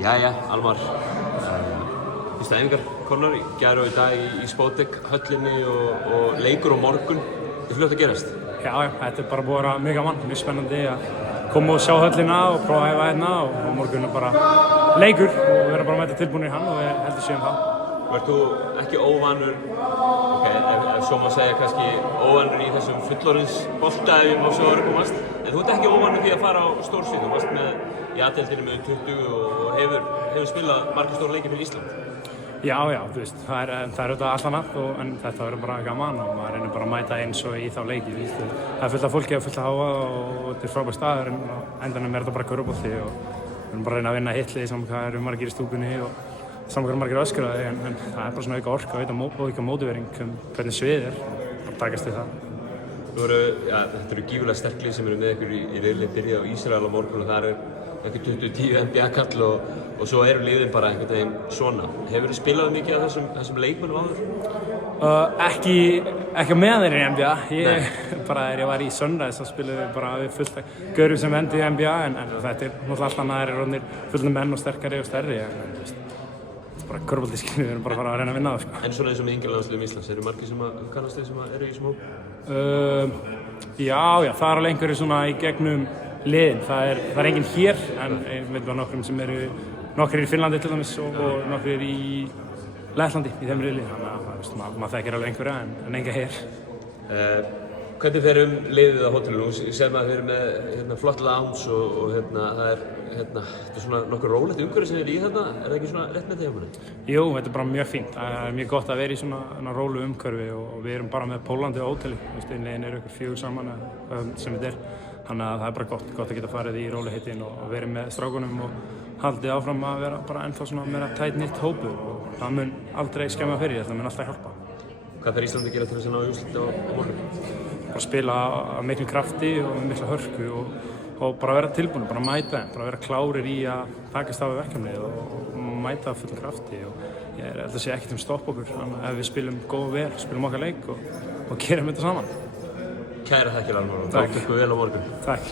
Jæja, Almar. Fyrstu æfingar komnar í gær og í dag í Spótek höllinni og leikur á morgun. Þetta fljótt að gerast. Já, þetta bara búið að vera mjög gaman, mjög spennandi að koma og sjá höllina og prófa að æfa hérna og morgun bara leikur og vera bara að mæta tilbúinir í hann og við heldur séum það. Verður þú ekki óvanur, ef svo má segja kannski óvanur í þessum fullorðins bolta ef ég má svo að komast, en þú ert ekki óvanur því að fara á stórsvið, þú varst með í A-deildinni með 20 og hefur spilað margar stóra leiki fyrir Ísland. Já, þú veist, það er auðvitað allt annað en þetta verður bara gaman og maður reynir bara að mæta eins og í þá leiki, það er fullt af fólki og fullt af háa og þetta er frábær staður en á endanum er þetta bara körfubolti og við erum bara að reyna að vinna hitlið saman hvað eru margir í stúkunni og saman hvað eru margir öskraði en það er bara svona auka orka og auka mótivering hvernig svið er, bara takast við það. Þetta eru gífurlega sterk lið sem eru með ykkur í riðli byrja á Ísrael á morgun og það er ekki 20-10 NBA-kall og svo eru liðin bara einhvern veginn svona. Hefur þið spilað mikið af þessum leikmönnum áður? Ekki með þeir í NBA. Þegar ég var í Sunrise þá spilum við bara við fullt af gaurum sem endi í NBA en þetta er náttúrulega allt annað, þeir eru fullt af menn og sterkari og stærri. Þetta er bara körfubolti, við erum bara að fara að reyna að vinna það. En svona eins og með yngirlandsliðum Íslands, eru margir sem kannast þið sem eru í smó? Já, það er alveg einhverju svona í gegnum liðin. Það er enginn hér en ég veit bara nokkrum sem eru nokkrir í Finnlandi til dæmis og nokkrir í Lettlandi í þeim riðli. Þannig að maður þekkir alveg einhverja en enga hér. Hvernig fer liðið á hótelinu? Ég sé maður að þið eru með flott lounge og það er svona nokkuð rólegt umhverfi sem þið eru í þarna. Er það ekki svona rétt með þeim? Jú, þetta er bara mjög fínt. Það er mjög gott að vera í svona rólu umhverfi og við erum bara með Pólandi á hóteli. Innlegin eru ykkur 4 saman sem þetta er. Þannig að það er bara gott að geta farið í róluheitin og verið með strákunum og haldið áfram að vera bara ennþá svona meira tight-knit hópur og það mun aldrei skemma fyrir, þetta mun alltaf hjálpa. Hvað fer Íslandi að gera til þess að ná í úrslit á morgun? Bara spila af miklum krafti og mikla hörku og bara vera tilbúin, bara mæta þeim, bara vera klárir í að takast á við verkefnið og mæta af fullum krafti og ég held að sé ekkert stopp okkur, þannig að ef við spilum góð og vel, spilum okkar leik og gerum þetta saman. Kæra þakkir Almar og takk vel á morgun. Takk.